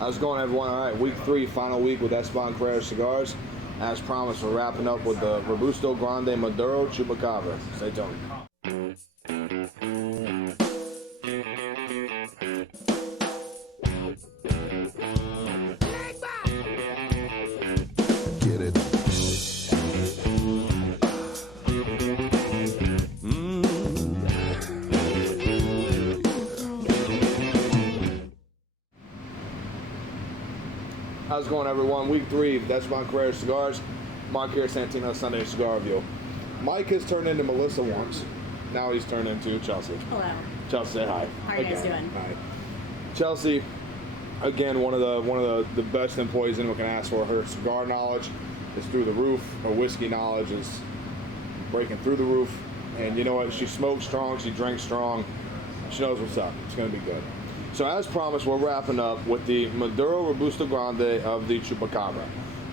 How's it going, everyone? All right, week 3, final week with Esteban Carreras Cigars. As promised, we're wrapping up with the Robusto Grande Maduro Chupacabra. Stay tuned. Get it. How's it going, everyone? Week 3, that's Marc Carreras Cigars. Marc here, Santino Sunday Cigar Review. Mike has turned into Melissa once. Now he's turned into Chelsea. Hello. Chelsea, say hi. How are you guys doing? Hi. Chelsea, again, one of the best employees anyone can ask for. Her cigar knowledge is through the roof. Her whiskey knowledge is breaking through the roof. And you know what? She smokes strong. She drinks strong. She knows what's up. It's going to be good. So as promised, we're wrapping up with the Maduro Robusto Grande of the Chupacabra.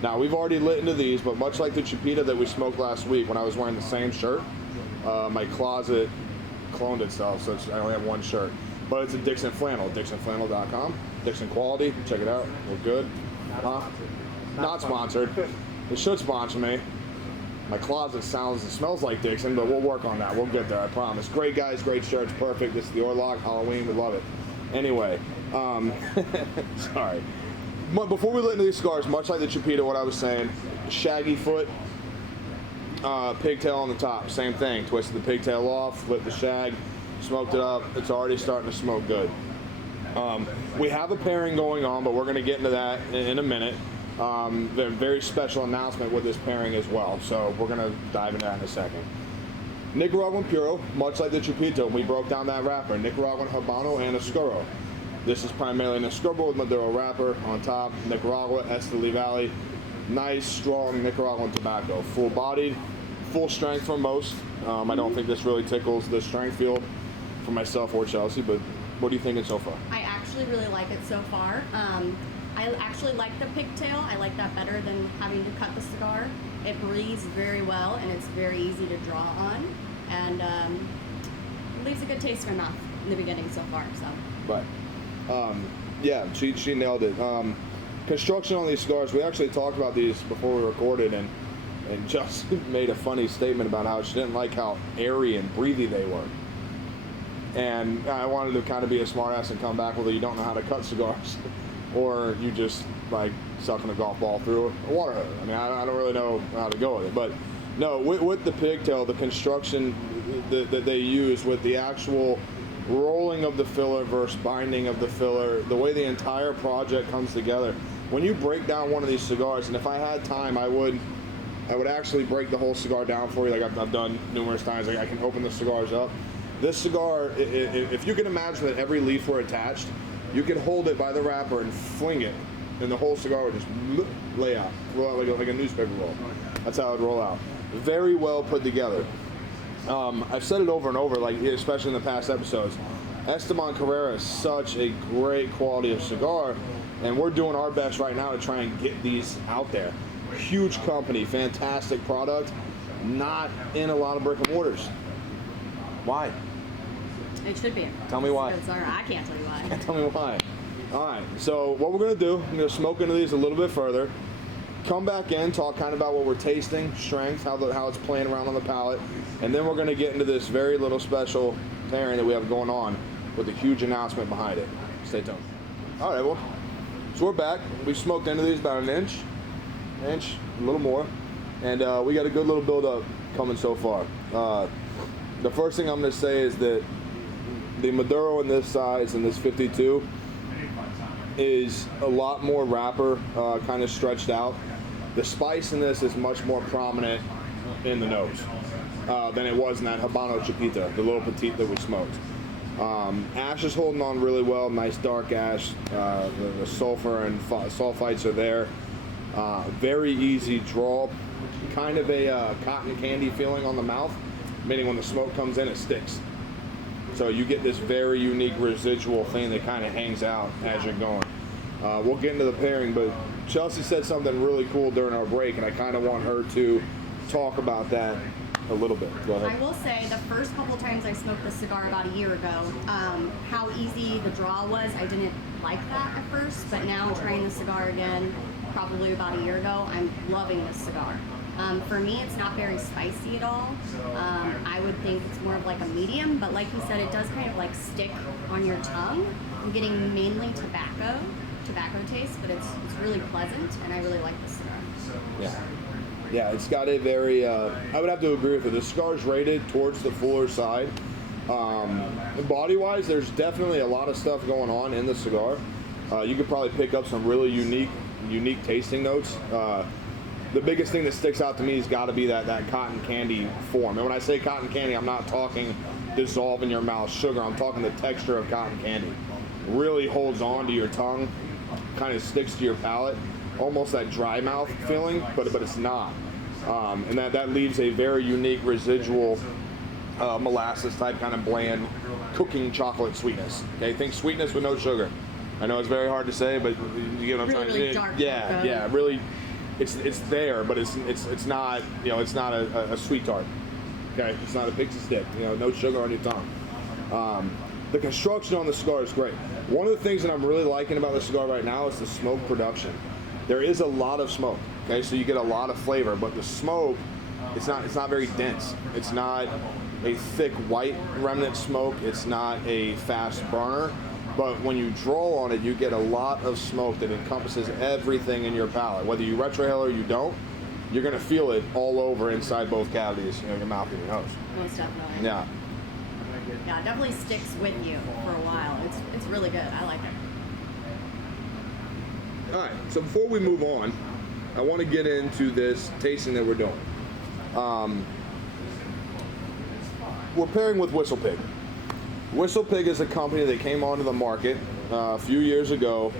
Now, we've already lit into these, but much like the Chupita that we smoked last week when I was wearing the same shirt, my closet cloned itself, so I only have one shirt. But it's a Dixon Flannel, DixonFlannel.com. Dixon quality, check it out. We're good. Not sponsored. It should sponsor me. My closet sounds and smells like Dixon, but we'll work on that. We'll get there, I promise. Great guys, great shirts, perfect. This is the Orlock, Halloween, we love it. Anyway, sorry. Before we lit into these cigars, much like the Chupita, what I was saying, shaggy foot, pigtail on the top, same thing. Twisted the pigtail off, lit the shag, smoked it up. It's already starting to smoke good. We have a pairing going on, but we're going to get into that in a minute. Very special announcement with this pairing as well, so we're going to dive into that in a second. Nicaraguan Puro, much like the Chupito, we broke down that wrapper. Nicaraguan Habano and Oscuro. This is primarily an Oscuro with Maduro wrapper on top. Nicaragua, Esteli Valley. Nice, strong Nicaraguan tobacco. Full-bodied, full strength for most. I don't think this really tickles the strength field for myself or Chelsea, but what are you thinking so far? I actually really like it so far. I actually like the pigtail. I like that better than having to cut the cigar. It breathes very well, and it's very easy to draw on, and leaves a good taste in my mouth in the beginning so far. So. Right. Yeah, she nailed it. Construction on these cigars, we actually talked about these before we recorded, and just made a funny statement about how she didn't like how airy and breathy they were. And I wanted to kind of be a smartass and come back with you don't know how to cut cigars, or you just like sucking a golf ball through a water hose. I mean, I don't really know how to go with it, but no, with the pigtail, the construction that they use with the actual rolling of the filler versus binding of the filler, the way the entire project comes together. When you break down one of these cigars, and if I had time, I would actually break the whole cigar down for you, like I've done numerous times. Like I can open the cigars up. This cigar, if you can imagine that every leaf were attached, you could hold it by the wrapper and fling it, and the whole cigar would just lay out, roll out like a newspaper roll. That's how it would roll out. Very well put together. I've said it over and over, like especially in the past episodes. Esteban Carreras is such a great quality of cigar, and we're doing our best right now to try and get these out there. Huge company, fantastic product, not in a lot of brick and mortars. Why? It should be. Tell me why. I can't tell you why. Tell me why. All right, so what we're going to do, I'm going to smoke into these a little bit further, come back in, talk kind of about what we're tasting, strength, how it's playing around on the palate, and then we're going to get into this very little special pairing that we have going on with a huge announcement behind it. Stay tuned. All right, well, so we're back. We've smoked into these about an inch, a little more, and we got a good little build-up coming so far. The first thing I'm going to say is that the Maduro in this size, in this 52, is a lot more wrapper, kind of stretched out. The spice in this is much more prominent in the nose than it was in that Habano Chupita, the little petite that we smoked. Ash is holding on really well, nice dark ash. The sulfur and sulfites are there. Very easy draw, kind of a cotton candy feeling on the mouth, meaning when the smoke comes in, it sticks. So you get this very unique residual thing that kind of hangs out as you're going. We'll get into the pairing, but Chelsea said something really cool during our break, and I kind of want her to talk about that a little bit. Go ahead. I will say the first couple times I smoked the cigar about a year ago, how easy the draw was, I didn't like that at first, but now trying the cigar again, probably about a year ago, I'm loving this cigar. For me, it's not very spicy at all. I would think it's more of like a medium, but like you said, it does kind of like stick on your tongue. I'm getting mainly tobacco taste, but it's really pleasant, and I really like this cigar. Yeah, it's got a very, I would have to agree with it. The cigar is rated towards the fuller side. Body-wise, there's definitely a lot of stuff going on in the cigar. You could probably pick up some really unique tasting notes. The biggest thing that sticks out to me has got to be that cotton candy form. And when I say cotton candy, I'm not talking dissolve in your mouth sugar. I'm talking the texture of cotton candy. Really holds on to your tongue, kind of sticks to your palate. Almost that dry mouth feeling, but it's not. And that leaves a very unique residual molasses type kind of bland cooking chocolate sweetness. Okay, think sweetness with no sugar. I know it's very hard to say, but you get what I'm trying to really say. Dark Yeah, really. It's there, but it's not, it's not a sweet tart. Okay, it's not a pixie stick. No sugar on your tongue. The construction on the cigar is great. One of the things that I'm really liking about the cigar right now is the smoke production. There is a lot of smoke. Okay, so you get a lot of flavor, but the smoke, it's not very dense. It's not a thick white remnant smoke. It's not a fast burner. But when you draw on it, you get a lot of smoke that encompasses everything in your palate. Whether you retrohale or you don't, you're going to feel it all over inside both cavities, your mouth and your nose. Most definitely. Yeah. Yeah, it definitely sticks with you for a while. It's really good. I like it. All right, so before we move on, I want to get into this tasting that we're doing. We're pairing with WhistlePig. WhistlePig is a company that came onto the market a few years ago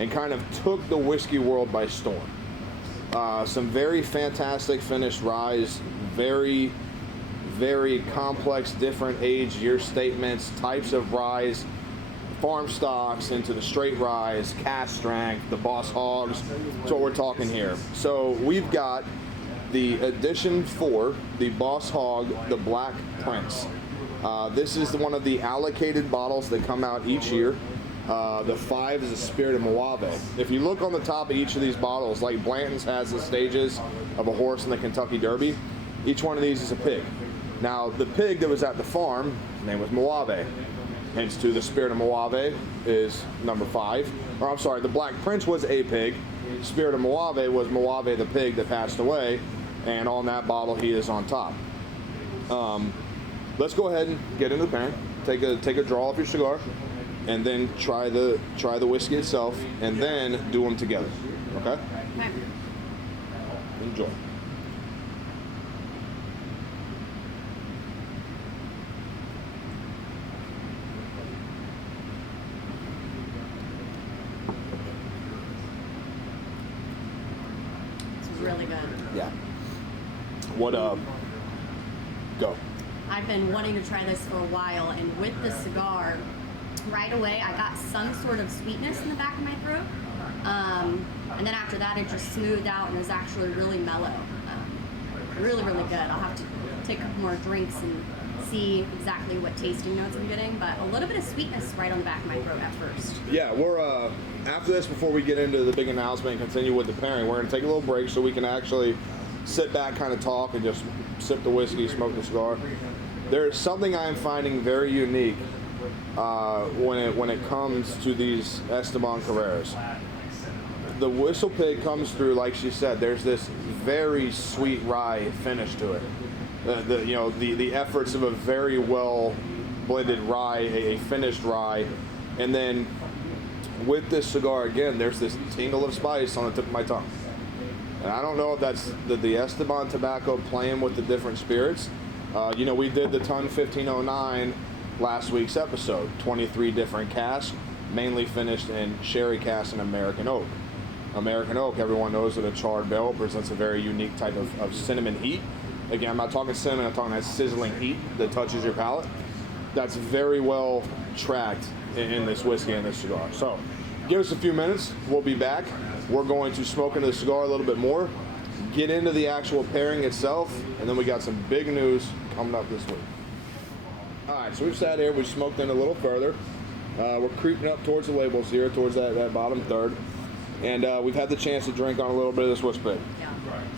and kind of took the whiskey world by storm. Some very fantastic finished ryes, very, very complex, different age, year statements, types of ryes, farm stocks into the straight ryes, cast strength, the Boss Hogs. That's what we're talking here. So we've got the Edition 4, the Boss Hog, the Black Prince. This is one of the allocated bottles that come out each year. The 5 is the Spirit of Mojave. If you look on the top of each of these bottles, like Blanton's has the stages of a horse in the Kentucky Derby, each one of these is a pig. Now, the pig that was at the farm, his name was Mojave. Hence to the Spirit of Mojave is number 5. Or I'm sorry, the Black Prince was a pig. Spirit of Mojave was Mojave the pig that passed away. And on that bottle, he is on top. Let's go ahead and get into the pairing. Take a draw off your cigar, and then try the whiskey itself, and then do them together. Okay? Okay. Enjoy. It's really good. Yeah. What go. I've been wanting to try this for a while, and with the cigar, right away I got some sort of sweetness in the back of my throat. And then after that, it just smoothed out and was actually really mellow. Really, really good. I'll have to take a couple more drinks and see exactly what tasting notes I'm getting, but a little bit of sweetness right on the back of my throat at first. Yeah, we're after this, before we get into the big announcement and continue with the pairing, we're gonna take a little break so we can actually sit back, kind of talk, and just sip the whiskey, smoke the cigar. There's something I'm finding very unique when it comes to these Esteban Carreras. The WhistlePig comes through, like she said. There's this very sweet rye finish to it. The efforts of a very well blended rye, a finished rye, and then with this cigar again, there's this tingle of spice on the tip of my tongue. And I don't know if that's the Esteban tobacco playing with the different spirits. We did the Ton 1509 last week's episode, 23 different casks, mainly finished in sherry cask and American oak. American oak, everyone knows that a charred barrel presents a very unique type of cinnamon heat. Again, I'm not talking cinnamon, I'm talking that sizzling heat that touches your palate. That's very well tracked in this whiskey and this cigar. So, give us a few minutes, we'll be back. We're going to smoke into the cigar a little bit more, get into the actual pairing itself, and then we got some big news coming up this week. All right, so we've sat here, we've smoked in a little further. We're creeping up towards the labels here, towards that bottom third. And we've had the chance to drink on a little bit of this WhistlePig. Yeah,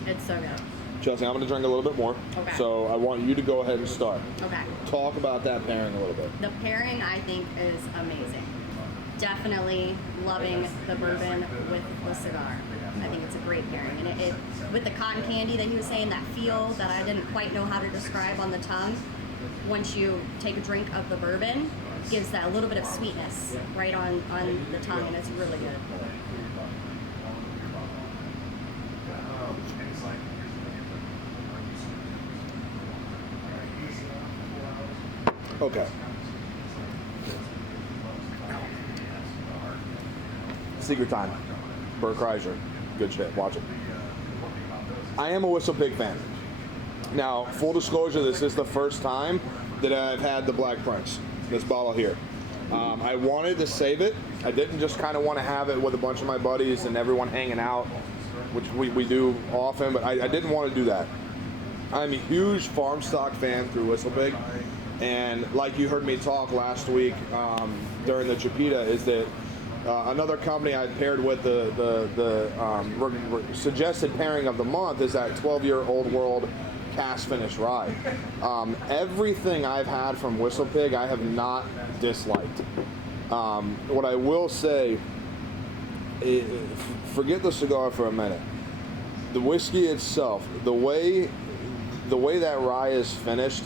it's so good. Chelsea, I'm going to drink a little bit more. Okay. So I want you to go ahead and start. Okay. Talk about that pairing a little bit. The pairing, I think, is amazing. Definitely loving the bourbon with the cigar. I think it's a great pairing. And it with the cotton candy that he was saying, that feel that I didn't quite know how to describe on the tongue, once you take a drink of the bourbon, gives that a little bit of sweetness right on the tongue, and it's really good. Okay. Secret time. Bert Kreischer. Good shit. Watch it. I am a WhistlePig fan. Now, full disclosure, this is the first time that I've had the Black Prince, this bottle here. I wanted to save it. I didn't just kind of want to have it with a bunch of my buddies and everyone hanging out, which we do often, but I didn't want to do that. I'm a huge farm stock fan through WhistlePig. And like you heard me talk last week during the Chupita, is that another company I paired with the suggested pairing of the month is that 12-year Old World cast finish rye. Everything I've had from WhistlePig I have not disliked. What I will say, forget the cigar for a minute. The whiskey itself, the way that rye is finished,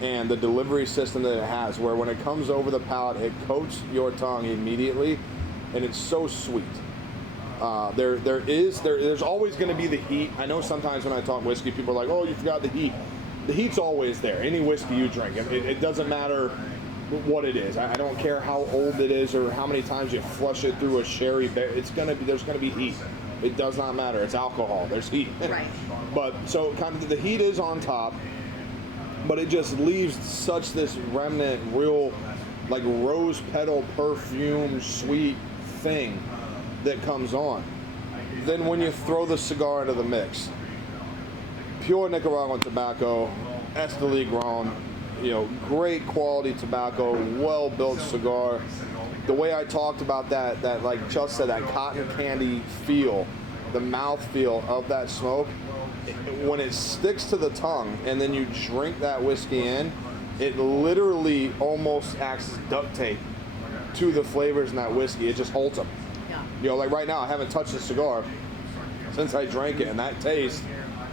and the delivery system that it has, where when it comes over the palate, it coats your tongue immediately, and it's so sweet. There's always going to be the heat. I know sometimes when I talk whiskey, people are like, "Oh, you forgot the heat." The heat's always there. Any whiskey you drink, it doesn't matter what it is. I don't care how old it is or how many times you flush it through a sherry. There's going to be heat. It does not matter. It's alcohol. There's heat. Right. But so kind of the heat is on top. But it just leaves such this remnant, real, like rose petal perfume, sweet thing that comes on. Then when you throw the cigar into the mix, pure Nicaraguan tobacco, Esteli grown, great quality tobacco, well-built cigar. The way I talked about that like Chelsea said, that cotton candy feel, the mouth feel of that smoke, when it sticks to the tongue and then you drink that whiskey in, it literally almost acts as duct tape to the flavors in that whiskey. It just holds them. Yeah. Like right now, I haven't touched the cigar since I drank it, and that taste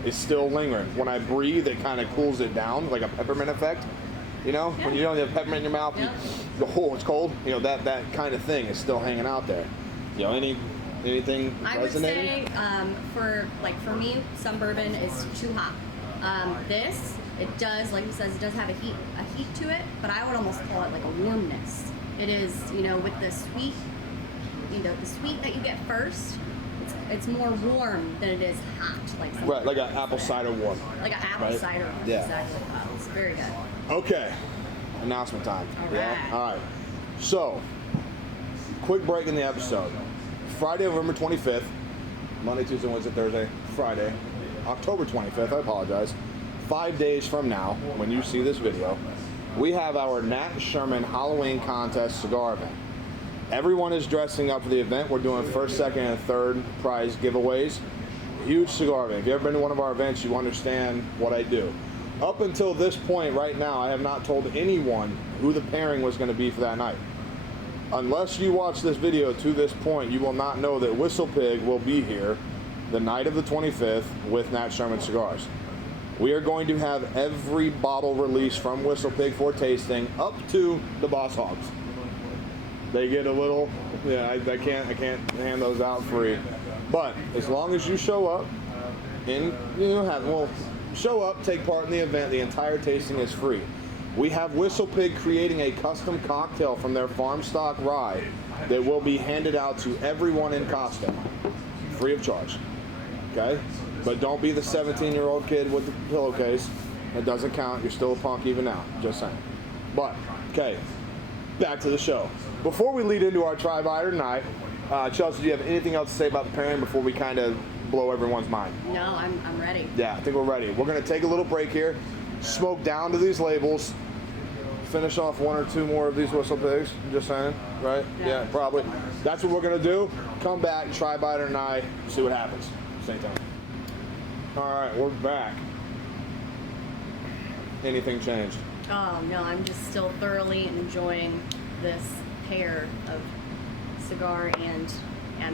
is still lingering. When I breathe, it kind of cools it down, like a peppermint effect. Yeah. When you don't have peppermint in your mouth, Yeah. It's cold. That kind of thing is still hanging out there. Anything I would resonating? say for me, some bourbon is too hot. It does, like he says, it does have a heat to it, but I would almost call it like a warmness. It is, with the sweet, the sweet that you get first, it's more warm than it is hot. Right, like an apple cider warm. Like an apple cider warm. Yeah. Exactly. It's very good. Okay, announcement time. All right. All right. So, quick break in the episode. Friday, November 25th, Monday, Tuesday, Wednesday, Thursday, Friday, October 25th, I apologize, 5 days from now, when you see this video, we have our Nat Sherman Halloween Contest cigar event. Everyone is dressing up for the event. We're doing first, second, and third prize giveaways. Huge cigar event. If you've ever been to one of our events, you understand what I do. Up until this point right now, I have not told anyone who the pairing was going to be for that night. Unless you watch this video to this point, you will not know that WhistlePig will be here the night of the 25th with Nat Sherman cigars. We are going to have every bottle released from WhistlePig for tasting up to the Boss Hogs. They get a little, I can't hand those out free. But as long as you show up and show up, take part in the event, the entire tasting is free. We have WhistlePig creating a custom cocktail from their farm stock rye that will be handed out to everyone in costume, free of charge. Okay? But don't be the 17-year-old kid with the pillowcase. It doesn't count. You're still a punk even now. Just saying. But, okay, back to the show. Before we lead into our Tri-Biter tonight, Chelsea, do you have anything else to say about the pairing before we kind of blow everyone's mind? No, I'm ready. Yeah, I think we're ready. We're going to take a little break here, smoke down to these labels, finish off one or two more of these WhistlePigs. Just saying, right? Yeah, probably. That's what we're going to do. Come back, try Biter and I, see what happens. Same time. All right, we're back. Anything changed? Oh, no, I'm just still thoroughly enjoying this pair of cigar and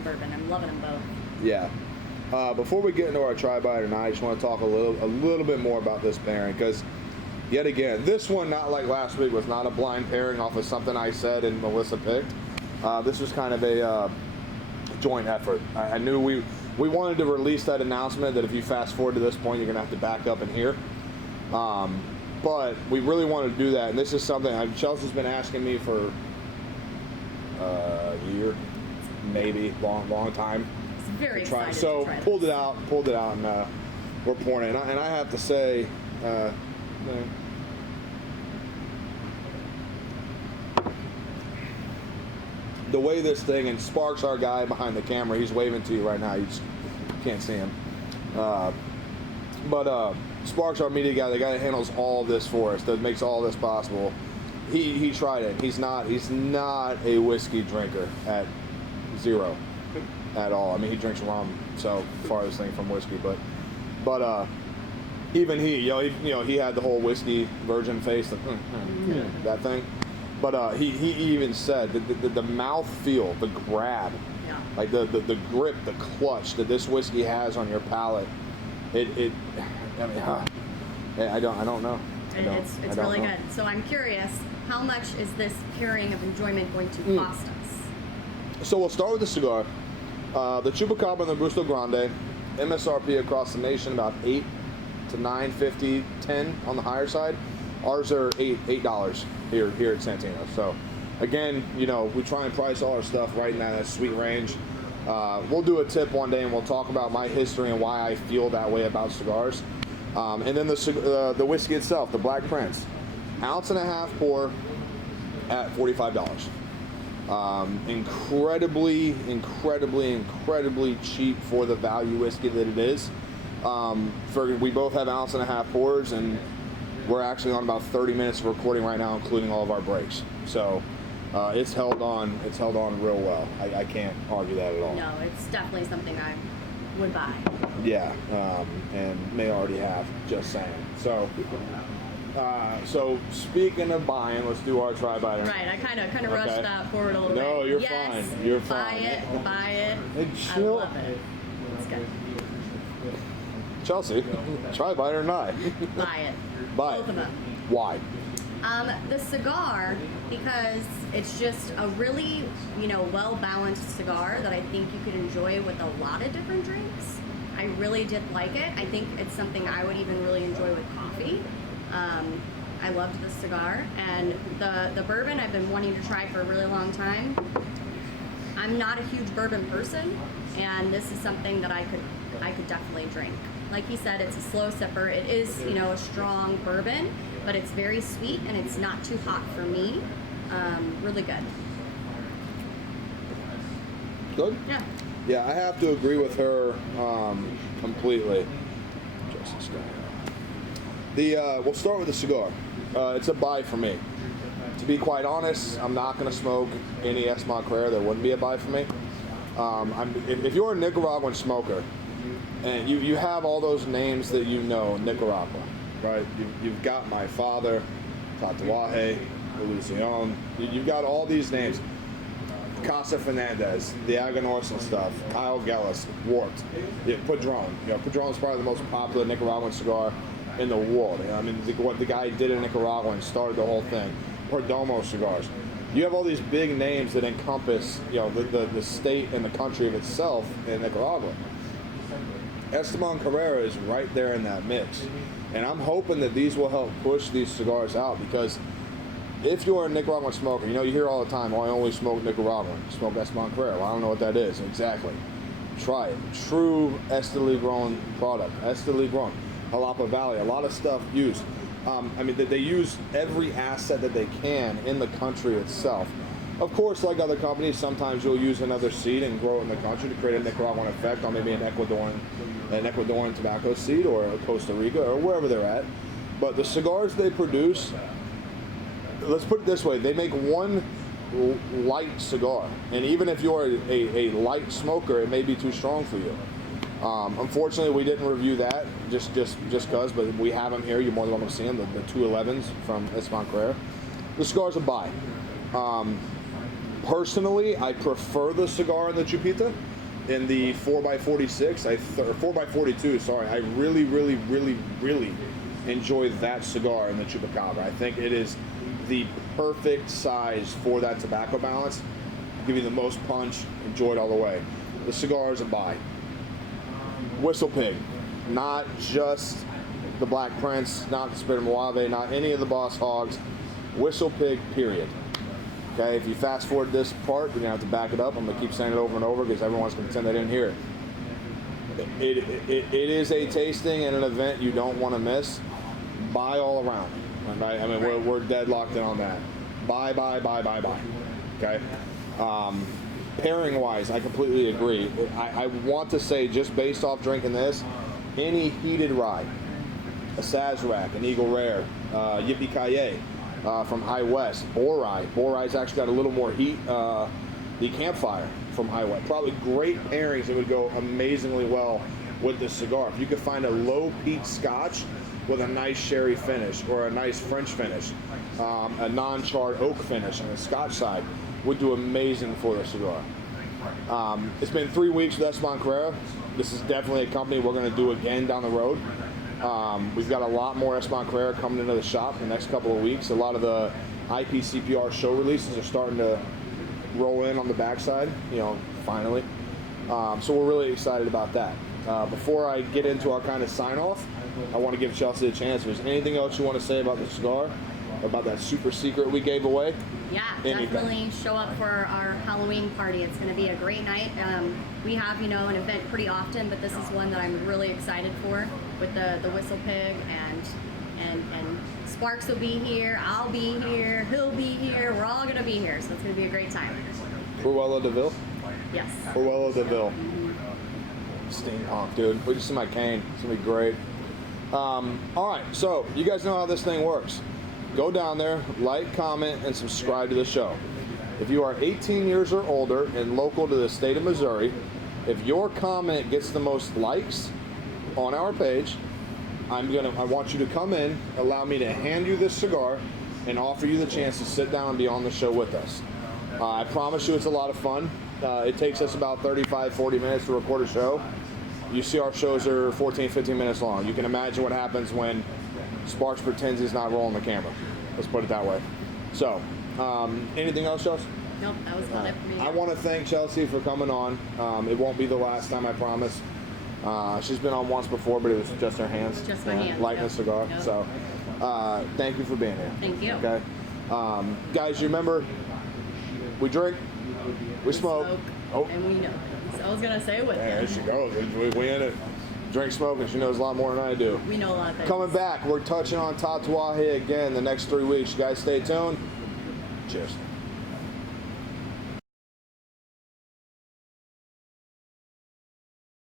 bourbon. I'm loving them both. Yeah. Before we get into our try Biter and I just want to talk a little bit more about this pairing, because yet again, this one, not like last week, was not a blind pairing off of something I said and Melissa picked. This was kind of a joint effort. I knew we wanted to release that announcement that if you fast forward to this point, you're going to have to back up and hear. But we really wanted to do that, and this is something Chelsea's been asking me for a year, maybe long time. It's very excited So to try pulled this. it out, and we're pouring it. And I have to say, the way this thing, and Sparks, our guy behind the camera, he's waving to you right now. You just can't see him. But Sparks, our media guy, the guy that handles all of this for us, that makes all this possible. He tried it. He's not a whiskey drinker at zero at all. I mean, he drinks rum, so farthest thing from whiskey. But even he had the whole whiskey virgin face, that thing. But he even said that the mouth feel, the grab, like the grip, the clutch that this whiskey has on your palate. I don't know. It's really good. So I'm curious, how much is this pairing of enjoyment going to cost us? So we'll start with the cigar. The Chupacabra and the Busto Grande, MSRP across the nation about $8 to $9.50, $10 on the higher side. Ours are $8 here at Santino. So again, we try and price all our stuff right in that sweet range. We'll do a tip one day and we'll talk about my history and why I feel that way about cigars. And then the whiskey itself, the Black Prince, 1.5-ounce pour at $45. Incredibly cheap for the value whiskey that it is. We both have 1.5-ounce pours, and we're actually on about 30 minutes of recording right now, including all of our breaks. So it's held on real well. I can't argue that at all. No, it's definitely something I would buy. Yeah, and may already have, just saying. So speaking of buying, let's do our try Biter. Right, I kind of rushed that forward a little bit. No, you're yes, fine. You're fine. Buy it. Hey, I chill. love it. It's good. Chelsea, try Biter or not? Buy it. Buy Both it. of them. Why? The cigar, because it's just a really, well-balanced cigar that I think you could enjoy with a lot of different drinks. I really did like it. I think it's something I would even really enjoy with coffee. I loved this cigar, and the bourbon I've been wanting to try for a really long time. I'm not a huge bourbon person, and this is something that I could definitely drink. Like he said, it's a slow sipper. It is, a strong bourbon, but it's very sweet and it's not too hot for me. Really good. Good? Yeah. Yeah, I have to agree with her completely. We'll start with the cigar. It's a buy for me. To be quite honest, I'm not going to smoke any Esteban Carrera. That wouldn't be a buy for me. If you're a Nicaraguan smoker, and you have all those names that in Nicaragua, right? You've got My Father, Tatuaje, Ilusión. You've got all these names. Casa Fernandez, the Aganorsa stuff, Kyle Gellis, Warped, Padron. Padron is probably the most popular Nicaraguan cigar in the world. What the guy did in Nicaragua and started the whole thing. Perdomo cigars. You have all these big names that encompass, the state and the country of itself in Nicaragua. Esteban Carrera is right there in that mix. And I'm hoping that these will help push these cigars out, because if you're a Nicaraguan smoker, you hear all the time, I only smoke Nicaraguan. Smoke Esteban Carrera. Well, I don't know what that is. Exactly. Try it. True Esteli grown product. Esteli grown. Jalapa Valley. A lot of stuff used. They use every asset that they can in the country itself. Of course, like other companies, sometimes you'll use another seed and grow it in the country to create a Nicaraguan effect on maybe an Ecuadorian tobacco seed or a Costa Rica or wherever they're at. But the cigars they produce, let's put it this way, they make one light cigar. And even if you're a light smoker, it may be too strong for you. Unfortunately, we didn't review that just because, but we have them here. You're more than welcome to see them, the 211s from Esteban Carreras. The cigar's a buy. Personally, I prefer the cigar in the Chupita in the 4x46, or 4x42, sorry. I really, really, really, really enjoy that cigar in the Chupacabra. I think it is the perfect size for that tobacco balance. Give you the most punch, enjoy it all the way. The cigar is a buy. WhistlePig, not just the Black Prince, not the Spirit of Mojave, not any of the Boss Hogs. WhistlePig, period. Okay, if you fast forward this part, you're gonna have to back it up. I'm gonna keep saying it over and over because everyone's gonna pretend they didn't hear it. It is a tasting and an event you don't want to miss. Buy all around. Right? I mean, we're deadlocked in on that. Buy. Okay. Pairing wise, I completely agree. I want to say, just based off drinking this, any heated rye, a Sazerac, an Eagle Rare, Yippee-Ki-Yay, from High West, Boar Rye's actually got a little more heat. The Campfire from High West, probably great pairings that would go amazingly well with this cigar. If you could find a low peat Scotch with a nice sherry finish or a nice French finish, a non-charred oak finish on the Scotch side, would do amazing for the cigar. It's been 3 weeks with Esteban Carreras. This is definitely a company we're going to do again down the road. We've got a lot more Esteban Carreras coming into the shop in the next couple of weeks. A lot of the IPCPR show releases are starting to roll in on the backside, finally. So we're really excited about that. Before I get into our kind of sign-off, I want to give Chelsea a chance. If there's anything else you want to say about the cigar, about that super secret we gave away? Yeah, definitely show up for our Halloween party. It's going to be a great night. We have, an event pretty often, but this is one that I'm really excited for with the WhistlePig, and Sparks will be here, I'll be here, he'll be here, we're all going to be here, so it's going to be a great time. Cruella de Vil? Yes. Cruella de Vil. Steampunk, dude. We just see my cane. It's going to be great. All right, so you guys know how this thing works. Go down there, like, comment, and subscribe to the show. If you are 18 years or older and local to the state of Missouri, if your comment gets the most likes on our page, I want you to come in, allow me to hand you this cigar, and offer you the chance to sit down and be on the show with us. I promise you it's a lot of fun. It takes us about 35, 40 minutes to record a show. You see our shows are 14, 15 minutes long. You can imagine what happens when Sparks pretends he's not rolling the camera. Let's put it that way. So, anything else, Chelsea? Nope, that was about it for me. I want to thank Chelsea for coming on. It won't be the last time, I promise. She's been on once before, but it was just her hands. Just my hands. Lighting a cigar. Yep. So, thank you for being here. Thank you. Okay. Guys, you remember, we drink, we smoke. Oh. And we know things. I was going to say with There you. she goes. We in it. Drink, smoke, and she knows a lot more than I do. We know a lot of things. Coming back, we're touching on Tatuaje again the next 3 weeks. You guys stay tuned. Cheers.